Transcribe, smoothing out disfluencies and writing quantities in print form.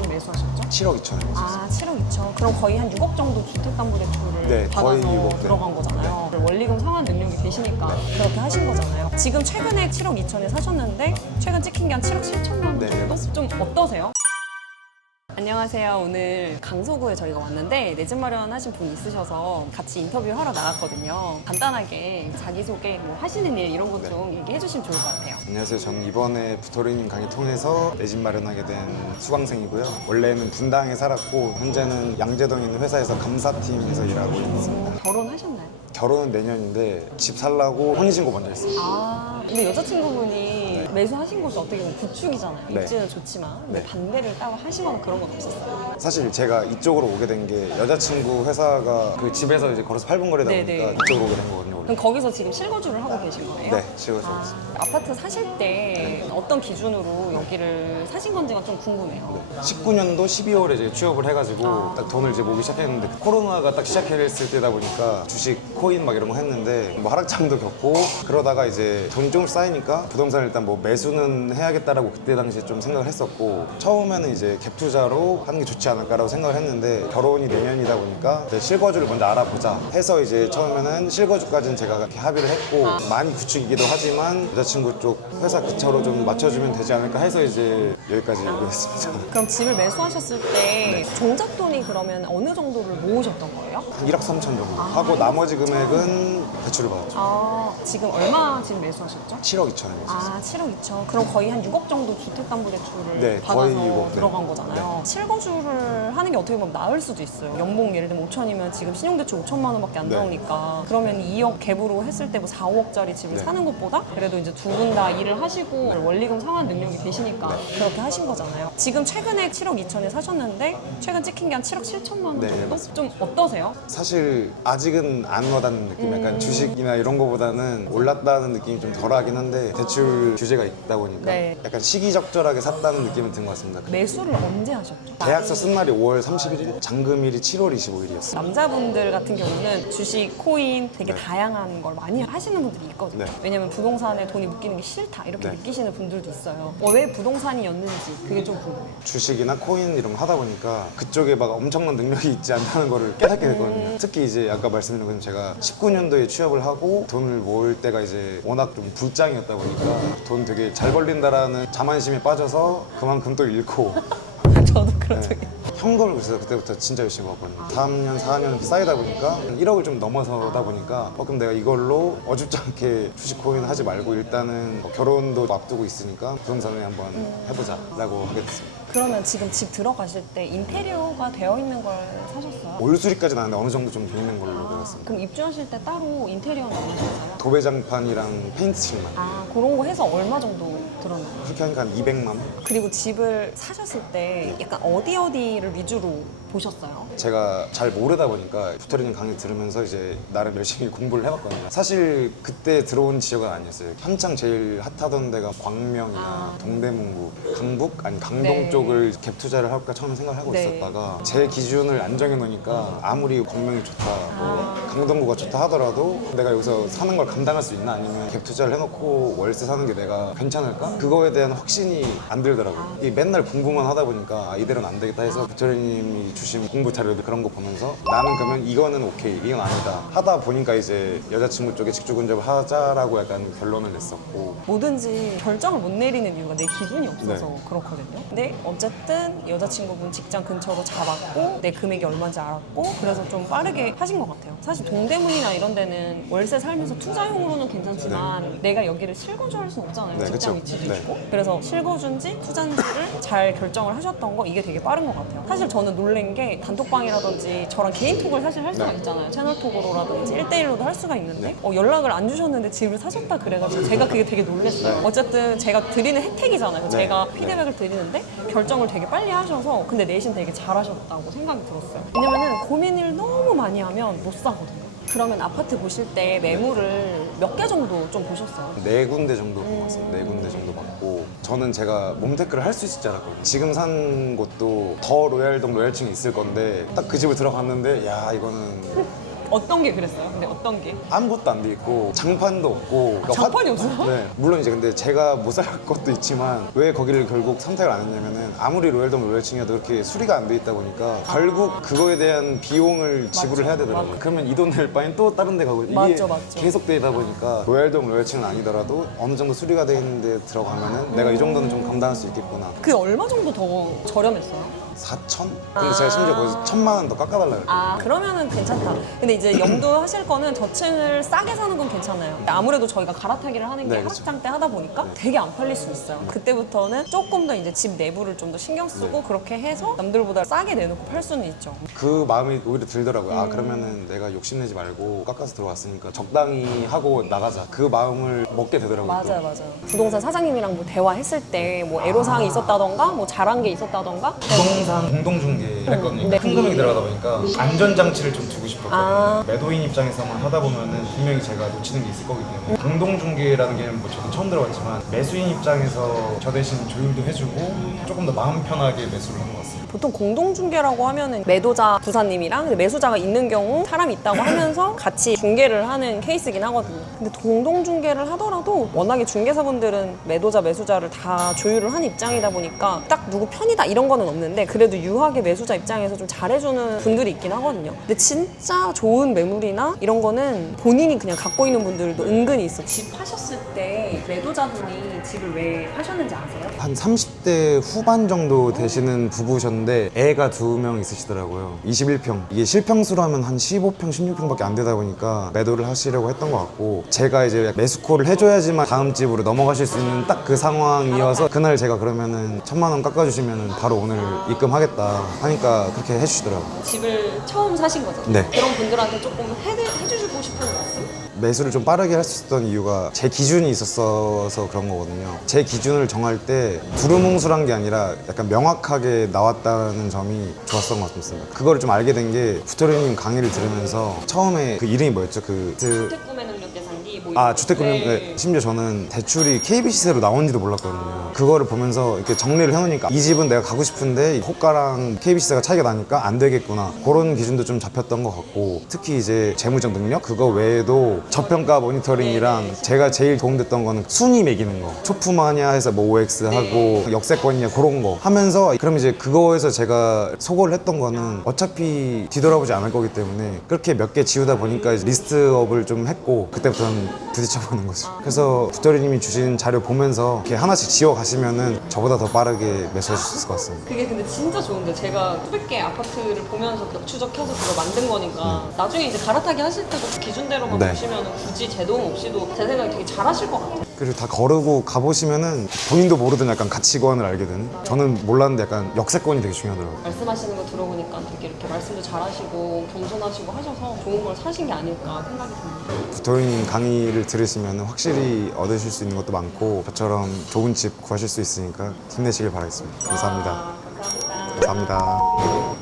지금 매수하셨죠? 7억 2천에 아, 7억 2천. 그럼 거의 한 6억 정도 주택담보대출을 네, 거의 받아서 6억, 네. 들어간 거잖아요. 원리금 상환 능력이 되시니까 그렇게 하신 거잖아요. 지금 최근에 7억 2천에 사셨는데 최근 찍힌 게 한 7억 7천만 원 네, 정도? 맞습니다. 좀 어떠세요? 안녕하세요. 오늘 강서구에 저희가 왔는데 내 집 마련하신 분 있으셔서 같이 인터뷰하러 나갔거든요. 간단하게 자기소개, 뭐 하시는 일 이런 것 좀 얘기해 주시면 좋을 것 같아요. 안녕하세요. 저는 이번에 부토리님 강의 통해서 내 집 마련하게 된 수강생이고요. 원래는 분당에 살았고 현재는 양재동에 있는 회사에서 감사팀에서 일하고 있습니다. 결혼하셨나요? 결혼은 내년인데 집 살라고 혼인신고 먼저 했어요. 아, 근데 여자친구분이 매수하신 곳이 어떻게 보면 구축이잖아요. 네. 입지는 좋지만 근데 네. 반대를 따로 하시거나 그런 건 없었어요. 사실 제가 이쪽으로 오게 된 게 여자친구 회사가 그 집에서 이제 걸어서 8분 거리다 네, 보니까 네. 이쪽으로 오게 된 거거든요. 원래. 그럼 거기서 지금 실거주를 하고 계신 거예요? 네, 실거주하고 있습니다. 아파트 사실 때 어떤 기준으로 여기를 사신 건지가 좀 궁금해요. 19년도 12월에 이제 취업을 해가지고 딱 돈을 이제 모으기 시작했는데 코로나가 딱 시작했을 때다 보니까 주식, 코인 막 이런 거 했는데 뭐 하락장도 겪고 그러다가 이제 돈이 조금 쌓이니까 부동산을 일단 뭐 매수는 해야겠다라고 그때 당시에 좀 생각을 했었고 처음에는 이제 갭 투자로 하는 게 좋지 않을까라고 생각을 했는데 결혼이 내년이다 보니까 이제 실거주를 먼저 알아보자 해서 이제 처음에는 실거주까지는 제가 이렇게 합의를 했고 많이 구축이기도 하지만 여자친구 쪽 회사 근처로 좀 맞춰주면 되지 않을까 해서 이제 여기까지 오게 됐습니다. 그럼 집을 매수하셨을 때 종잣돈이 그러면 어느 정도를 모으셨던 거예요? 한 1억 3천 정도 하고 나머지 금액은 대출을 받았죠. 아, 지금 얼마 지금 매수하셨죠? 7억 2천에 아, 7억 2천. 그럼 거의 한 6억 정도 주택담보대출을 네, 받아서 거의 6억, 네. 들어간 거잖아요. 실거주를 하는 게 어떻게 보면 나을 수도 있어요. 연봉 예를 들면 5천이면 지금 신용대출 5천만 원밖에 안 네. 나오니까 그러면 2억 갭으로 했을 때 뭐 4, 5억짜리 집을 네. 사는 것보다 그래도 이제 두 분 다 일을 하시고 원리금 상환 능력이 되시니까 그렇게 하신 거잖아요. 지금 최근에 7억 2천에 사셨는데 최근 찍힌 게 한 7억 7천만 원 네, 정도? 맞습니다. 좀 어떠세요? 사실 아직은 안 와닿는 느낌 약간 주식이나 이런 거보다는 올랐다는 느낌이 좀 덜하긴 한데 대출 규제가 있다 보니까 네. 약간 시기적절하게 샀다는 느낌은 든 것 같습니다. 매수를 언제 하셨죠? 계약서 쓴 날이 5월 31일, 잔금일이 7월 25일이었어요. 남자분들 같은 경우는 주식, 코인 되게 네. 다양한 걸 많이 하시는 분들이 있거든요. 네. 왜냐면 부동산에 돈이 묶이는 게 싫다 이렇게 네. 느끼시는 분들도 있어요. 왜 부동산이었는지 그게 좀 궁금해요. 주식이나 코인 이런 거 하다 보니까 그쪽에 막 엄청난 능력이 있지 않다는 거를 깨닫게 됐거든요. 특히 이제 아까 말씀드린 것처럼 제가 19년도에 취업을 하고 돈을 모을 때가 이제 워낙 좀 불장이었다 보니까 돈 되게 잘 벌린다라는 자만심에 빠져서 그만큼 또 잃고 저도 그런 적이 네. 현금을 그래서 그때부터 진짜 열심히 모았거든요. 3년, 4년 쌓이다 보니까 1억을 좀 넘어서다 보니까 그럼 내가 이걸로 어줍지 않게 주식 코인 하지 말고 일단은 뭐 결혼도 앞두고 있으니까 부동산을 한번 해보자 라고 하게 됐습니다. 그러면 지금 집 들어가실 때 인테리어가 되어 있는 걸 사셨어요? 올수리까지는 아닌데 어느 정도 좀 돼 있는 걸로 되었습니다. 그럼 입주하실 때 따로 인테리어는 안 하셨어요? 도배장판이랑 페인트칠만 아, 그런 거 해서 얼마 정도 들었나요? 그렇게 하니까 한 200만 원? 그리고 집을 사셨을 때 약간 어디를 위주로 보셨어요? 제가 잘 모르다 보니까 부터리님 강의 들으면서 이제 나름 열심히 공부를 해봤거든요. 사실 그때 들어온 지역은 아니었어요. 한창 제일 핫하던 데가 광명이나 동대문구, 강북 아니 강동 네. 쪽을 갭 투자를 할까 처음 생각을 하고 네. 있었다가 제 기준을 안 정해놓으니까 아무리 광명이 좋다, 뭐 강동구가 좋다 하더라도 내가 여기서 사는 걸 감당할 수 있나 아니면 갭 투자를 해놓고 월세 사는 게 내가 괜찮을까? 그거에 대한 확신이 안 들더라고요. 이 맨날 공부만 하다 보니까 이대로는 안 되겠다 해서 부터리님이 주신 공부 자료들 그런 거 보면서 나는 그러면 이거는 오케이, 이건 아니다 하다 보니까 이제 여자친구 쪽에 직주 근접을 하자라고 약간 결론을 냈었고 뭐든지 결정을 못 내리는 이유가 내 기준이 없어서 네. 그렇거든요. 근데 어쨌든 여자친구분 직장 근처로 잡았고 내 금액이 얼마인지 알았고 그래서 좀 빠르게 하신 것 같아요. 사실 동대문이나 이런 데는 월세 살면서 투자용으로는 괜찮지만 내가 여기를 실거주할 수는 없잖아요. 네, 직장 그쵸. 위치도 네. 있고. 그래서 실거주인지 투자인지를 잘 결정을 하셨던 거 이게 되게 빠른 것 같아요. 사실 저는 놀란 게 단톡방이라든지 저랑 개인톡을 사실 할 수가 네. 있잖아요. 채널톡으로라든지 1대1로도 할 수가 있는데 네. 연락을 안 주셨는데 집을 사셨다 그래가지고 제가 그게 되게 놀랐어요. 네. 어쨌든 제가 드리는 혜택이잖아요. 네. 제가 네. 피드백을 드리는데 결정을 되게 빨리 하셔서 근데 내신 되게 잘하셨다고 생각이 들었어요. 왜냐면은 고민을 너무 많이 하면 못 사거든요. 그러면 아파트 보실 때 매물을 몇 개 정도 좀 보셨어요? 4군데 정도 본 것 같습니다. 4군데 정도 봤고 저는 제가 몸테크를 할 수 있을 줄 알았거든요. 지금 산 곳도 더 로얄동 로얄층이 있을 건데 딱 그 집을 들어갔는데 야 이거는 어떤 게 그랬어요? 근데 어떤 게? 아무것도 안 돼 있고 장판도 없고 그러니까 장판이 없어요? 네. 물론 이제 근데 제가 못 살 것도 있지만 왜 거기를 결국 선택을 안 했냐면은 아무리 로얄덤 로얄층이어도 그렇게 수리가 안 돼 있다 보니까 결국 그거에 대한 비용을 지불을 해야 되더라고요. 그러면 이 돈 낼 바엔 또 다른 데 가고 이게 맞죠. 계속 되다 보니까 로얄덤 로얄층은 아니더라도 어느 정도 수리가 돼 있는 데 들어가면은 내가 이 정도는 좀 감당할 수 있겠구나. 그 얼마 정도 더 저렴했어요? 4천? 근데 제가 심지어 거기서 1,000만 원 더 깎아달라 그랬거든요. 아, 그러면은 괜찮다. 근데 이제 염두하실 거는 저층을 싸게 사는 건 괜찮아요. 아무래도 저희가 갈아타기를 하는 게 네, 그쵸. 하락장 때 하다 보니까 되게 안 팔릴 수 있어요. 그때부터는 조금 더 이제 집 내부를 좀 더 신경 쓰고 그렇게 해서 남들보다 싸게 내놓고 팔 수는 있죠. 그 마음이 오히려 들더라고요. 아 그러면은 내가 욕심내지 말고 깎아서 들어왔으니까 적당히 하고 나가자. 그 마음을 먹게 되더라고요. 맞아요. 부동산 사장님이랑 뭐 대화했을 때 뭐 애로사항이 있었다던가 뭐 잘한 게 있었다던가 부동산 공동중개 했거든요. 네. 큰 금액이 들어가다 보니까 안전장치를 좀 두고 싶었거든요. 아. 매도인 입장에서만 하다 보면은 분명히 제가 놓치는 게 있을 거기 때문에 공동중개라는 게 뭐 저도 처음 들어봤지만 매수인 입장에서 저 대신 조율도 해주고 조금 더 마음 편하게 매수를 한 것 같습니다. 보통 공동중개라고 하면은 매도자 부사님이랑 매수자가 있는 경우 사람이 있다고 하면서 같이 중개를 하는 케이스긴 하거든요. 근데 공동중개를 하더라도 워낙에 중개사분들은 매도자 매수자를 다 조율을 한 입장이다 보니까 딱 누구 편이다 이런 거는 없는데 그래도 유하게 매수자 입장에서 좀 잘해주는 분들이 있긴 하거든요. 근데 진짜 좋은 매물이나 이런 거는 본인이 그냥 갖고 있는 분들도 은근히 있어. 집 파셨을 때 매도자분이 집을 왜 파셨는지 아세요? 한 30대 후반 정도 되시는 부부셨는데 애가 2명 있으시더라고요. 21평. 이게 실평수로 하면 한 15평, 16평밖에 안 되다 보니까 매도를 하시려고 했던 것 같고 제가 이제 매수콜을 해줘야지만 다음 집으로 넘어가실 수 있는 딱 그 상황이어서 그날 제가 그러면은 1,000만 원 깎아주시면은 바로 오늘 입금하겠다 하니까 그렇게 해주시더라고요. 집을 처음 사신 거죠? 네. 그런 분들한테 조금 해주시고 싶은 말씀? 매수를 좀 빠르게 할 수 있었던 이유가 제 기준이 있었어서 그런 거거든요. 제 기준을 정할 때 두루뭉술한 게 아니라 약간 명확하게 나왔다는 점이 좋았던 것 같습니다. 그거를 좀 알게 된 게 구토리님 강의를 들으면서 처음에 그 이름이 뭐였죠? 주택구매 능력 계산기 뭐 아 주택금융 네. 심지어 저는 대출이 KB시세로 나온지도 몰랐거든요. 그거를 보면서 이렇게 정리를 해놓으니까 이 집은 내가 가고 싶은데 호가랑 KB시세가 차이가 나니까 안 되겠구나 그런 기준도 좀 잡혔던 것 같고 특히 이제 재무적 능력 그거 외에도 저평가 모니터링이랑 제가 제일 도움됐던 거는 순위 매기는 거 초품하냐 해서 뭐 OX 하고 역세권이냐 그런 거 하면서 그럼 이제 그거에서 제가 소거를 했던 거는 어차피 뒤돌아보지 않을 거기 때문에 그렇게 몇 개 지우다 보니까 이제 리스트업을 좀 했고 그때부터는 부딪혀보는 거죠. 그래서 부토리님이 주신 자료 보면서 이렇게 하나씩 지워 가시면은 저보다 더 빠르게 매수하실 수 있을 것 같습니다. 그게 근데 진짜 좋은데 제가 수백 개 아파트를 보면서 추적해서 그걸 만든 거니까 나중에 이제 갈아타기 하실 때도 그 기준대로만 네. 보시면 굳이 제 도움 없이도 제 생각에 되게 잘하실 것 같아요. 그리고 다 거르고 가보시면은 본인도 모르던 약간 가치관을 알게 되는 저는 몰랐는데 약간 역세권이 되게 중요하더라고요. 말씀하시는 거 들어보니까 되게 이렇게 말씀도 잘하시고 겸손하시고 하셔서 좋은 걸 사신 게 아닐까 생각이 듭니다. 부토리님 강의를 들으시면 확실히 얻으실 수 있는 것도 많고 저처럼 좋은 집 구하실 수 있으니까 힘내시길 바라겠습니다. 감사합니다. 감사합니다. 감사합니다.